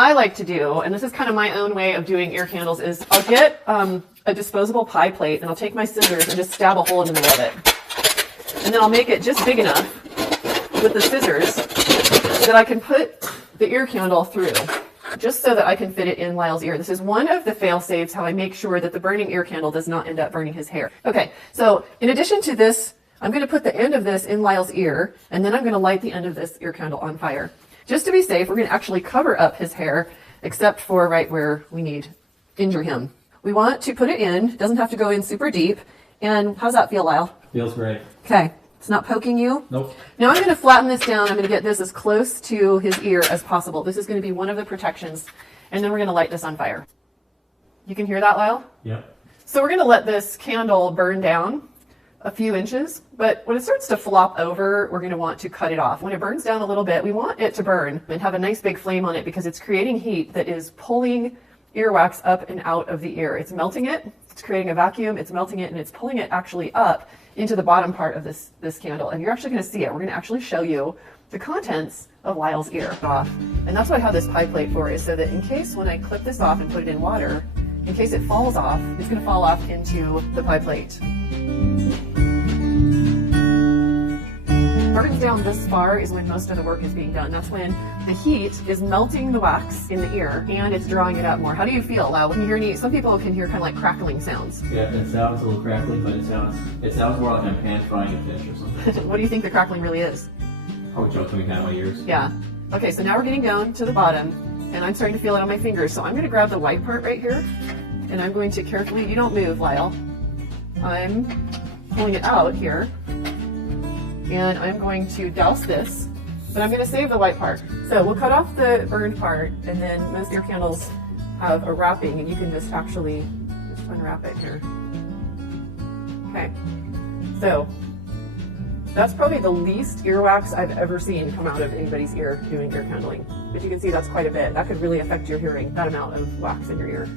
I like to do, and this is kind of my own way of doing ear candles, is I'll get a disposable pie plate and I'll take my scissors and just stab a hole in the middle of it. And then I'll make it just big enough with the scissors that I can put the ear candle through, just so that I can fit it in Lyle's ear. This is one of the fail-safes, how I make sure that the burning ear candle does not end up burning his hair. Okay, so in addition to this, I'm going to put the end of this in Lyle's ear, and then I'm going to light the end of this ear candle on fire. Just to be safe, we're going to actually cover up his hair, except for right where we need injure him. We want to put it in. It doesn't have to go in super deep. And how's that feel, Lyle? Feels great. Okay. It's not poking you? Nope. Now I'm going to flatten this down. I'm going to get this as close to his ear as possible. This is going to be one of the protections. And then we're going to light this on fire. You can hear that, Lyle? Yep. So we're going to let this candle burn down a few inches, but when it starts to flop over, we're going to want to cut it off. When it burns down a little bit, we want it to burn and have a nice big flame on it because it's creating heat that is pulling earwax up and out of the ear. It's melting it, it's creating a vacuum, it's melting it, and it's pulling it actually up into the bottom part of this candle. And you're actually going to see it. We're going to actually show you the contents of Lyle's ear off. And that's what I have this pie plate for, is so that in case when I clip this off and put it in water, in case it falls off, it's going to fall off into the pie plate. Burns down this far is when most of the work is being done. That's when the heat is melting the wax in the ear and it's drawing it up more. How do you feel, Lau? When you hear some people can hear kind of like crackling sounds. Yeah, it sounds a little crackly, but it sounds more like I'm pan frying a fish or something. What do you think the crackling really is? Probably choking me down my ears. Yeah. Okay, so now we're getting down to the bottom and I'm starting to feel it on my fingers. So I'm going to grab the white part right here and I'm going to carefully, you don't move, Lyle. I'm pulling it out here. And I'm going to douse this, but I'm going to save the white part. So we'll cut off the burned part, and then most ear candles have a wrapping, and you can just actually just unwrap it here. Okay, so that's probably the least earwax I've ever seen come out of anybody's ear doing ear candling. But you can see that's quite a bit. That could really affect your hearing, that amount of wax in your ear.